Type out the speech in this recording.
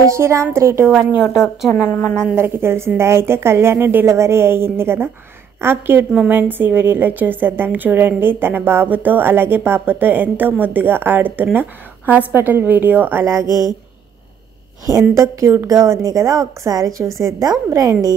Rishiram 321 YouTube channel మనందరికీ తెలిసిందే. అయితే కళ్యాణి డెలివరీ అయ్యింది కదా, ఆ క్యూట్ మూమెంట్స్ ఈ వీడియోలో చూసేద్దాం. చూడండి, తన బాబుతో అలాగే పాపతో ఎంతో ముద్దుగా ఆడుతున్న హాస్పిటల్ వీడియో, అలాగే ఎంతో క్యూట్గా ఉంది కదా, ఒకసారి చూసేద్దాం రండి.